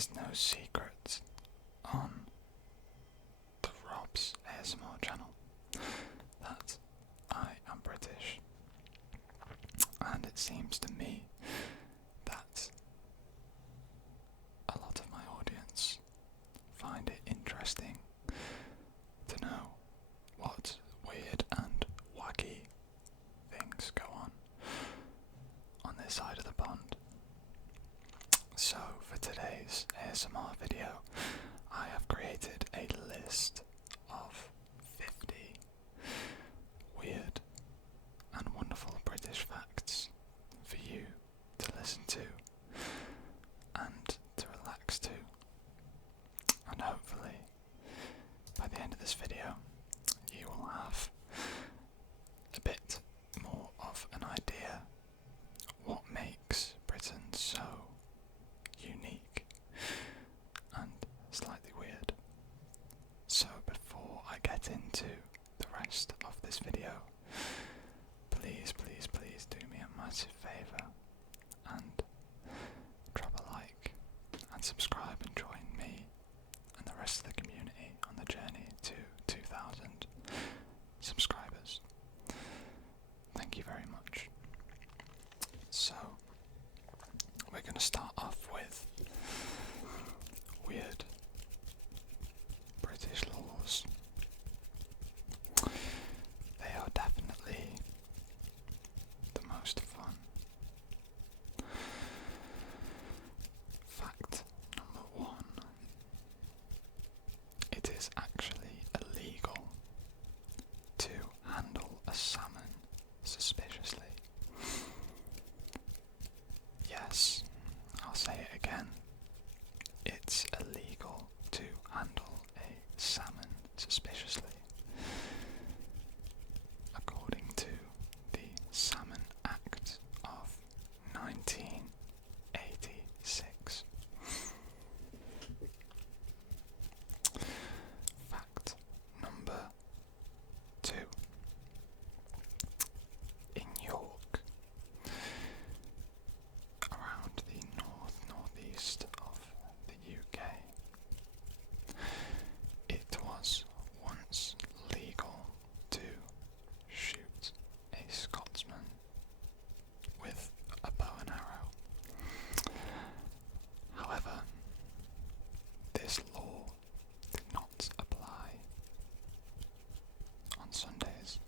is no secret on the Rob's ASMR channel that I am British, and it seems to me that a lot of my audience find it interesting to know what weird and wacky things go on this side of the pond. So for today's ASMR video, I have created a list of 50 weird and wonderful British facts for you to listen to and to relax to. And hopefully, by the end of this video, you will have a bit more of an idea what makes Britain so unique and slightly weird. So before I get into the rest of this video, please do me a massive favour and drop a like and subscribe and join me and the rest of the community on the journey to 2,000 subscribers. Thank you very much. So, we're going to start off with weird British laws. They are definitely the most fun. Fact number 1. It is actually illegal to handle a salmon suspiciously. Yes, I'll say it again. It's illegal to handle a salmon suspiciously. According to the Salmon Act of 1986. Fact number 2. In York, around the northeast of the UK, it was once legal to shoot a Scotsman with a bow and arrow. However, this law did not apply on Sundays.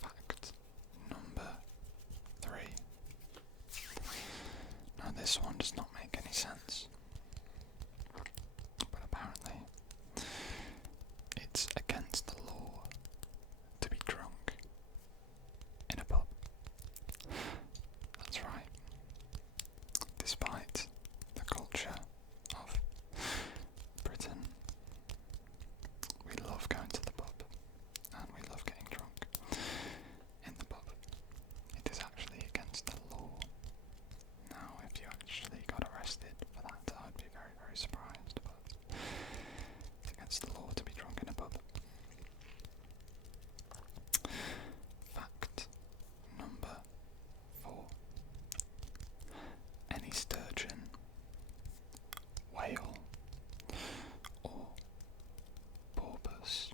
Fact number 3. Now this one does not make any sense, but apparently it's against the law to be drunk in a pub. That's right. Despite the culture of Britain, we love going to the pub and we love getting drunk in the pub. It is actually against the law. Now, if you actually got arrested for that, I would be very, very surprised, but it's against the law to be drunk in a pub. Fact number 4. Any sturgeon, whale, or porpoise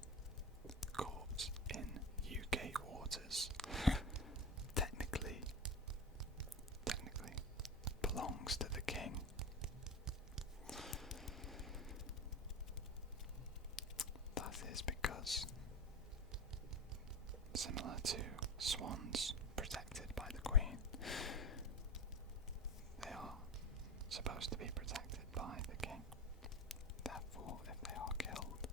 caught in UK waters technically belongs to the king. That is because, similar to swans protected by the Queen, they are supposed to be protected by the king. Therefore, if they are killed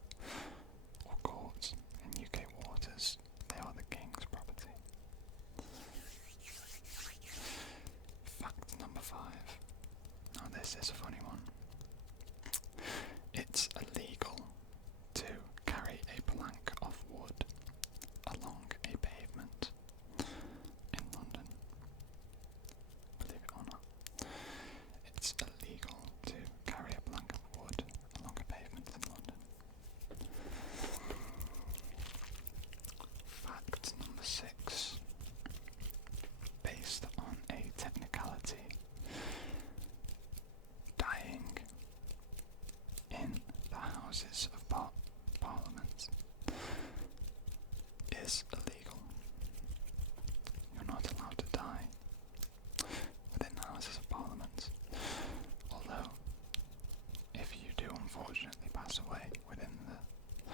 or caught in UK waters, they are the king's property. Fact number 5. Now this is a funny one. It's illegal to carry a plank of wood along a pavement in London. Believe it or not. It's illegal to carry a plank of wood along a pavement in London. Fact number 6. Based on a technicality Houses of Parliament is illegal. You're not allowed to die within the Houses of Parliament, although if you do unfortunately pass away within the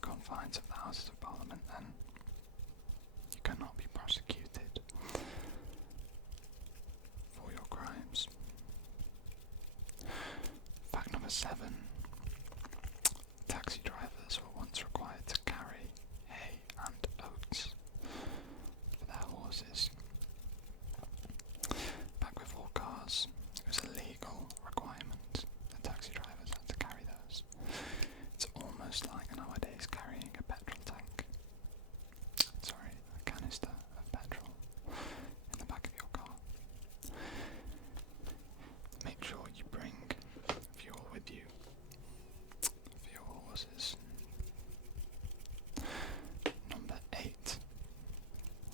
confines of the Houses of Parliament, then you cannot be prosecuted for your crimes. Fact number 7. Taxi drivers were once required to carry hay and oats for their horses. Back before cars, it was a legal requirement that taxi drivers had to carry those. It's almost like nowadays carrying a petrol tank. Sorry, a canister of petrol in the back of your car. Make sure you bring fuel with you for your horses. Number 8.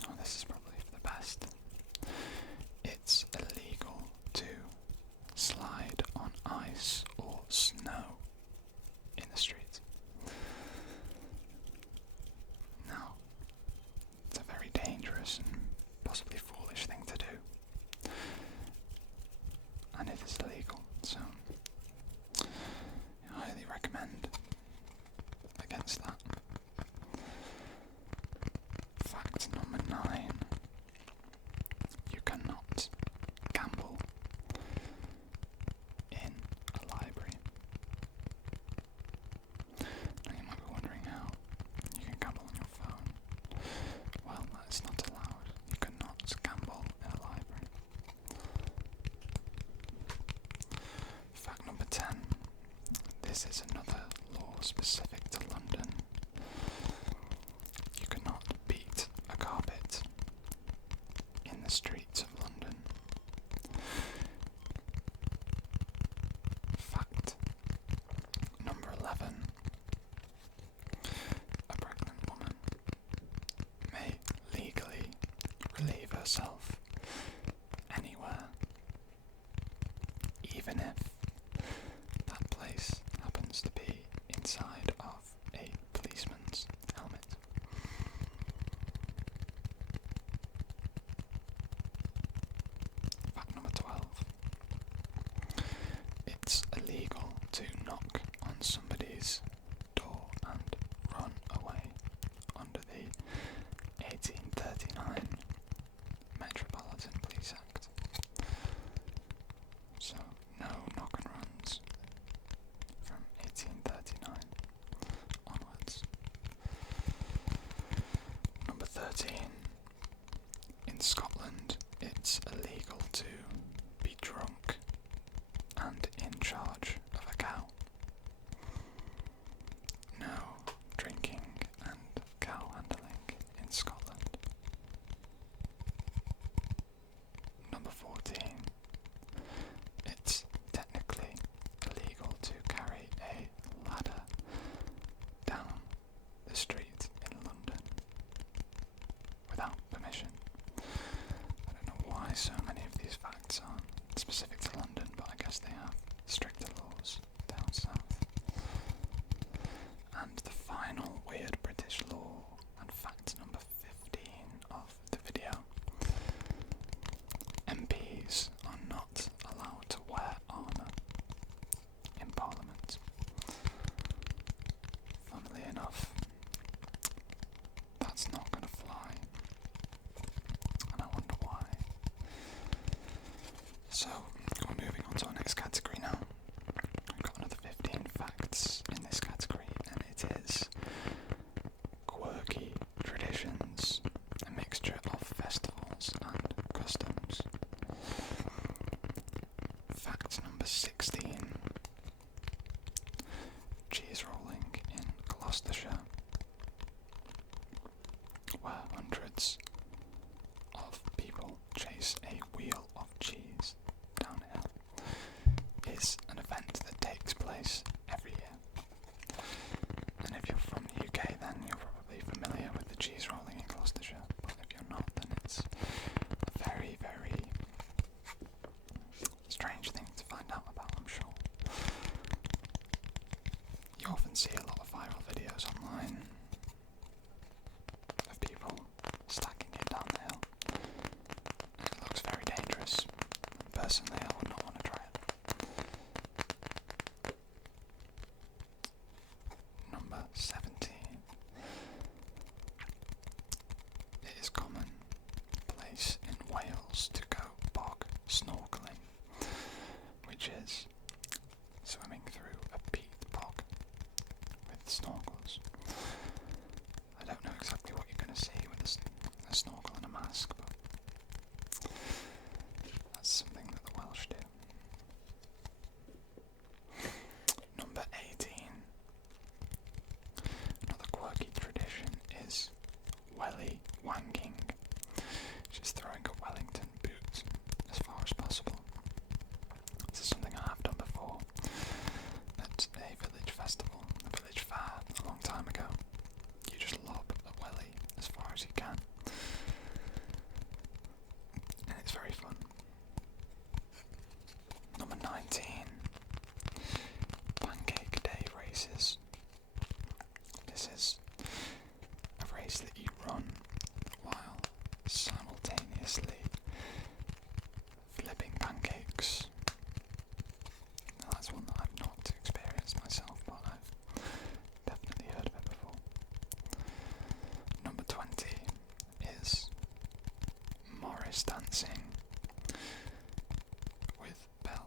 Oh, this is probably for the best. It's illegal to slide on ice or snow in the street. Now, it's a very dangerous and possibly foolish thing to do, and it is illegal, so I highly recommend against that. Fact number 9. You cannot gamble in a library. Now you might be wondering how you can gamble on your phone. Well, that's not allowed. You cannot gamble in a library. Fact number 10. This is another law specific to London. You cannot beat a carpet in the streets of London. Fact number 11. A pregnant woman may legally relieve herself anywhere, even if that place happens to be inside of a policeman's helmet. Fact number 12. It's illegal to knock on somebody's door and run away under the 1839 Metropolitan Police Act. So, no knock and runs from 1839 onwards. Number 13. In Scotland, it's illegal to be drunk and in charge of a cow. No drinking and cow handling in Scotland. Number 14. It's technically illegal to carry a ladder down the street in London without permission. I don't know why so many of these facts are specific to London, but I guess they have stricter laws down south. And the final weird British law, and fact number 15 of the video. MPs are not allowed to wear armour in Parliament. Funnily enough, that's not going to fly, and I wonder why. So, we're moving on to our next category now. We've got another 15 facts in this category, and it is quirky traditions, a mixture of festivals and customs. Fact number 16. Cheese rolling in Gloucestershire, where hundreds of people chase a wheel of cheese downhill, is an event that takes place every year. And if you're from the UK, then you're probably familiar with the cheese rolling in Gloucestershire, but if you're not, then it's a very, very strange thing to find out about, I'm sure. You often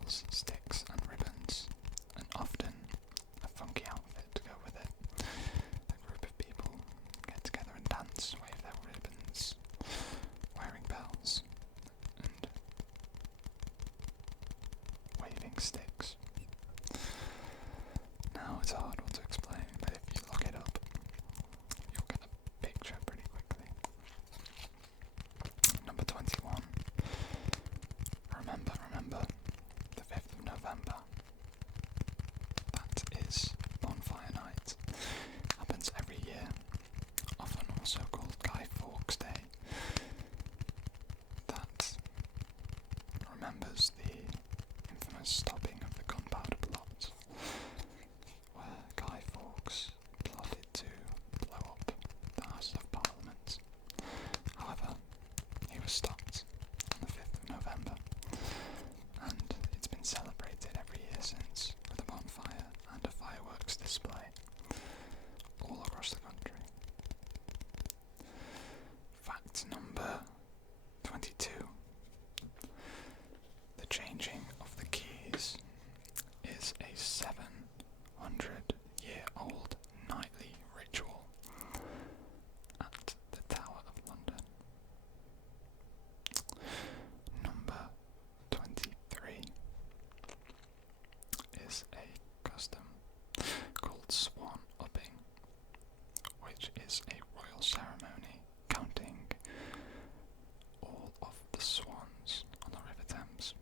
bells, sticks and ribbons, and often a funky outfit to go with it. A group of people get together and dance, wave their ribbons, wearing bells, and waving sticks. Now, it's a hard one to explain, but if you look it up, you'll get a picture pretty quickly. Number 21. Remember, the 5th of November. That is Bonfire Night. Happens every year, often also called Guy Fawkes Day. That remembers the infamous stopping of the gunpowder plot, where Guy Fawkes plotted to blow up the House of Parliament. However, he was stopped on the 5th of November, and it's been celebrated every year since with a bonfire and a fireworks display all across the country. Fact number 22. The changing of the keys is a 700-year-old nightly ritual at the Tower of London. Number 23 is a custom called swan upping, which is a royal ceremony counting all of the swans on the River Thames.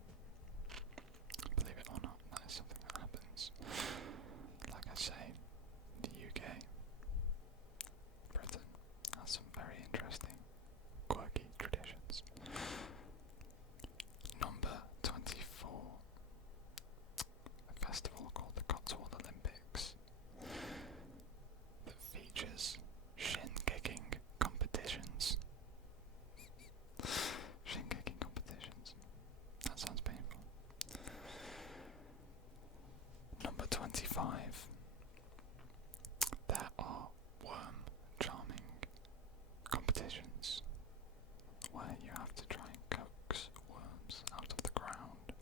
Believe it or not, that is something that happens. Like I say, the UK, Britain, has some very interesting, quirky traditions. Number 24. A festival called the Cotswold Olympics that features shin-kicking competitions. Shin-kicking competitions. That sounds painful. Number 25. There are worm charming competitions where you have to try and coax worms out of the ground.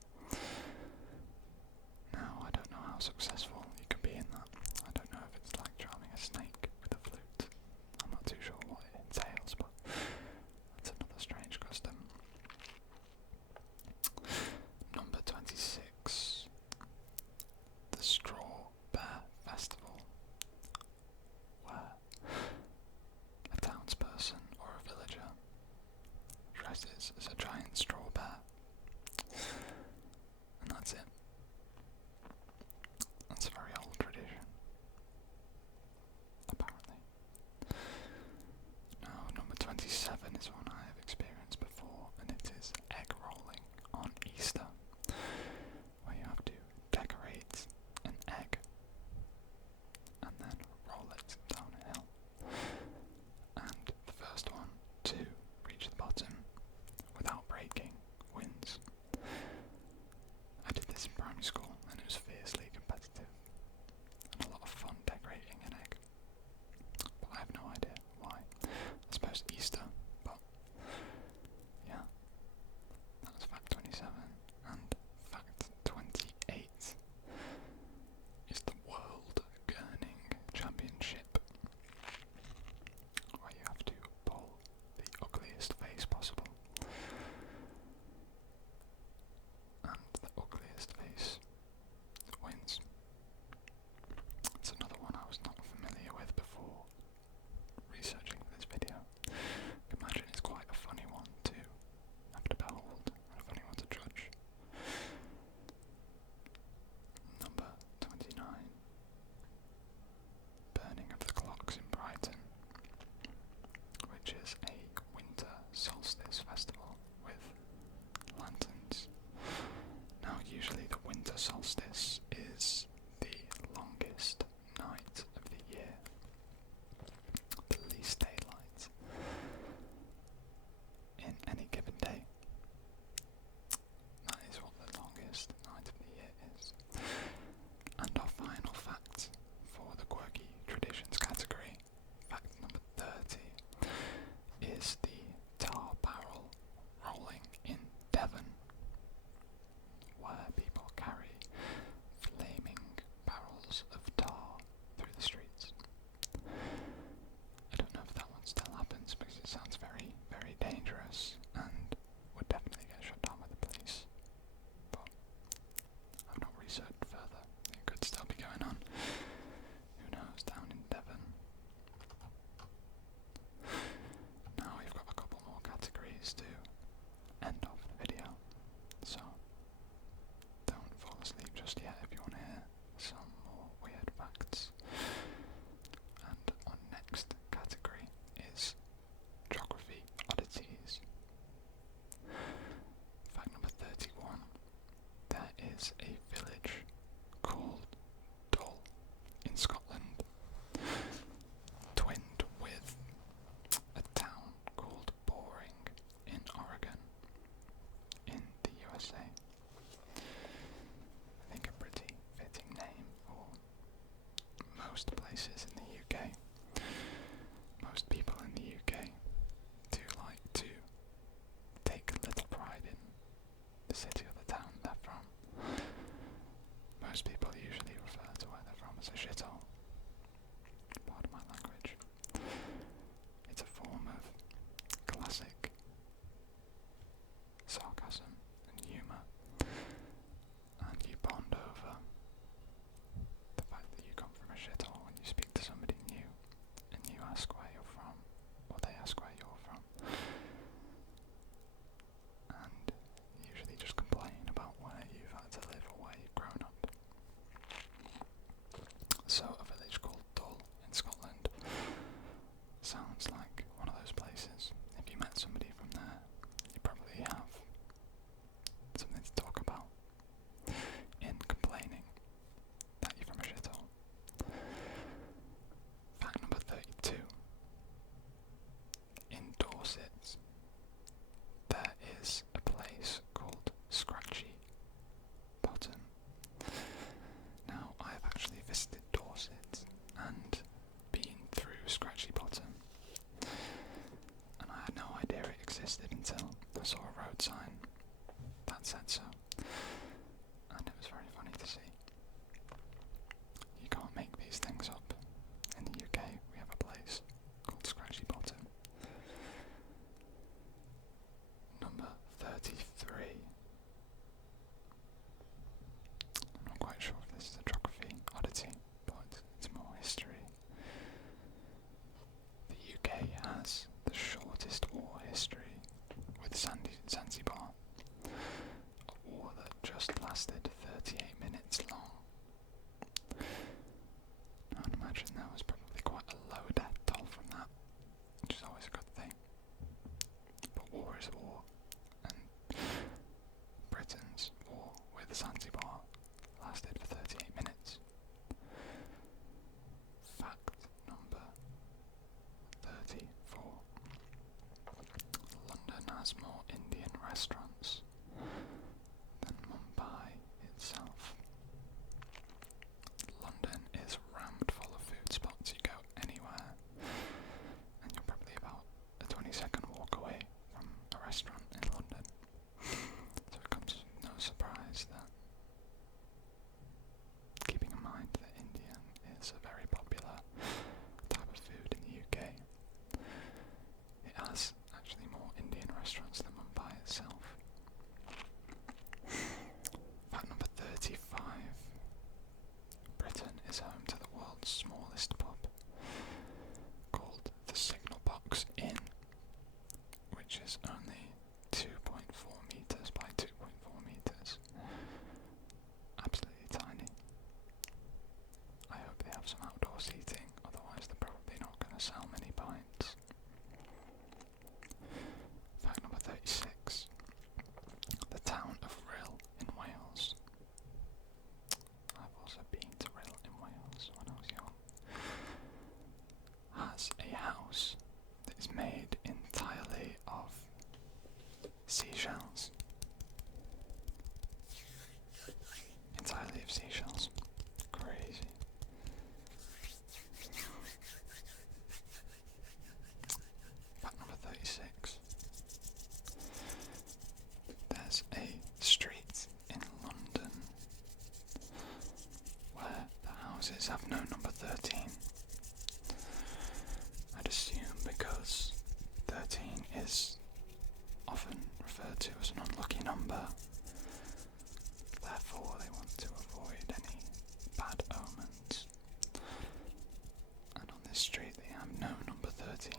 Now, I don't know how successful you can be in that. I don't know if it's like charming a snake with a flute. I'm not too sure what it entails, but that's another strange custom. Number 26. The Straw Bear Festival, where a townsperson or a villager dresses as a giant straw bear. And that's it. That's a very old tradition, apparently. Now, number 27 is one I have experienced before, and it is egg rolling on Easter, where you have to decorate an egg and then roll it down a hill. And the first one to reach the bottom without breaking wins. I did this in primary school, and it was fiercely competitive and a lot of fun decorating an egg. But I have no idea why. I suppose Easter, but yeah. That was fact 27. And fact 28 is the World Gurning Championship, where you have to pull the ugliest face possible. And the ugliest face wins. It's another one I was not familiar with before researching for this video. I can imagine it's quite a funny one to have to behold, and a funny one to judge. Number 29. Burning of the Clocks in Brighton, which is a winter solstice festival with lanterns. Now, usually the winter solstice is the longest night of the year, the least daylight in any given day. That is what the longest night of the year is. And our final fact for the quirky traditions category, fact number 30, is the tar barrel rolling in Devon, where people lives a village called Dull in Scotland, twinned with a town called Boring in Oregon in the USA. I think a pretty fitting name for most places in the UK. Most people in the UK do like to take little pride in the city or the town they're from. Most people usually refer to where they're from as a shithole. Pardon my language. It's a form of classic sarcasm and humour, and you bond over the fact that you come from a shithole when you speak to somebody new and you ask where you're from, or they ask where you're from, and usually just complain about where you've had to live or where you've grown up. So a village called Dull in Scotland sounds like one of those places. If you met somebody from there, you probably have something to talk about in complaining that you're from a shithole. Fact number 32. In Dorset, there is a place called Scratchy Bottom. Now, I have actually visited Dorset and been through Scratchy Bottom, and I had no idea it existed until I saw a road sign that said so, and it was very funny to see. You can't make these things up. In the UK, we have a place called Scratchy Bottom. Number 33. I'm not quite sure if this is a geography oddity, but it's more history. The UK has the shortest war history with Zanzibar, a war that just lasted 38 minutes long. I'd imagine there was probably quite a low death toll from that, which is always a good thing. But war is war, and Britain's war with Zanzibar lasted for 38 minutes. Fact number 34. London has more Indian restaurants than Mumbai itself. London is rammed full of food spots. You go anywhere and you're probably about a 20-second walk away from a restaurant in London. So it comes as no surprise that, keeping in mind that Indian is a very popular type of food in the UK, it has actually more Indian restaurants than Mumbai itself. Fact number 35. Britain is home to the world's smallest pub, called the Signal Box Inn, which is only 2.4 metres by 2.4 metres. Absolutely tiny. I hope they have some outdoor seating, otherwise they're probably not going to sell many pints. Fact number 36. The town of Rhyl in Wales. I've also been to Rhyl in Wales when I was young. Has a house that is made entirely of seashells. Entirely of seashells. Crazy. Fact number 36. There's a street in London where the houses have no number 13. I'd assume because 13 is often referred to as an unlucky number, therefore they want to avoid any bad omens. And on this street they have no number 13.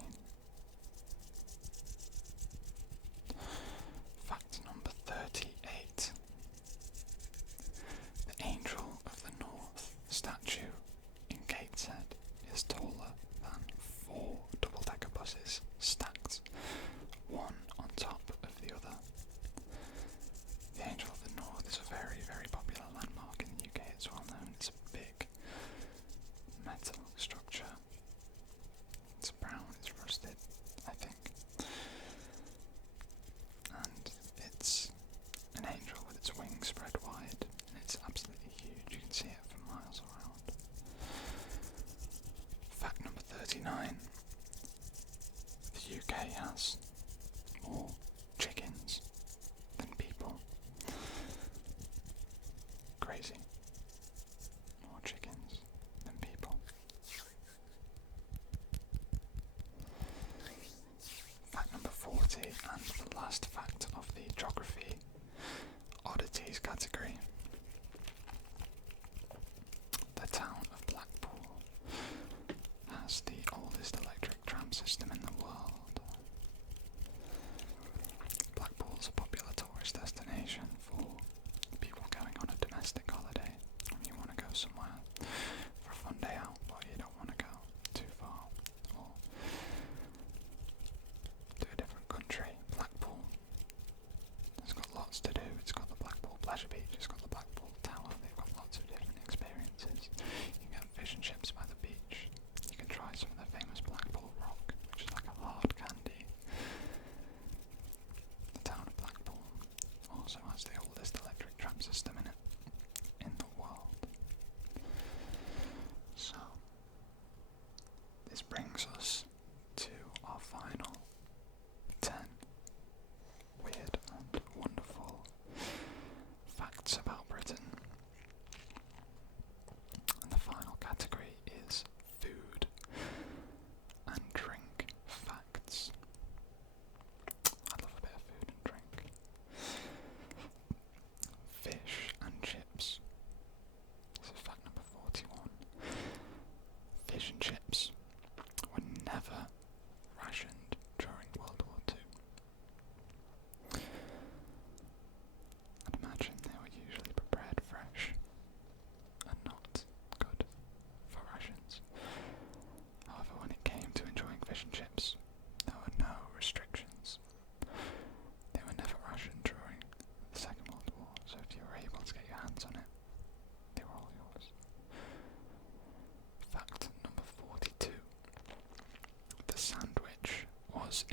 Fact number 38. The Angel of the North statue in its wings spread wide, and it's absolutely huge. You can see it for miles around. Fact number 39. The UK has more chickens than people. Crazy. More chickens than people. Fact number 40, and the last fact of the geography oddities category. The town of Blackpool has the oldest electric tram system in the world. Blackpool's a popular tourist destination for people going on a domestic holiday. When you want to go somewhere for a fun day out, but you don't want to go too far or to a different country. Blackpool has got lots to do. It's got the Blackpool Pleasure Beach, it's got the Blackpool Tower, they've got lots of different experiences. You can get fish and chips by the beach. You can try some of the famous Blackpool Rock, which is like a hard candy. The town of Blackpool also has the oldest electric tram system in the world. So, this brings us to our final 10 weird and wonderful facts about Britain. And the final category is food and drink facts. I love a bit of food and drink. Fish and chips. This is fact number 41. Fish and chips were never rationed during World War II. I'd imagine they were usually prepared fresh and not good for rations. However, when it came to enjoying fish and chips, there were no restrictions. They were never rationed during the Second World War, so if you were able to get your hands on it, they were all yours. Fact number 42. The sandwich was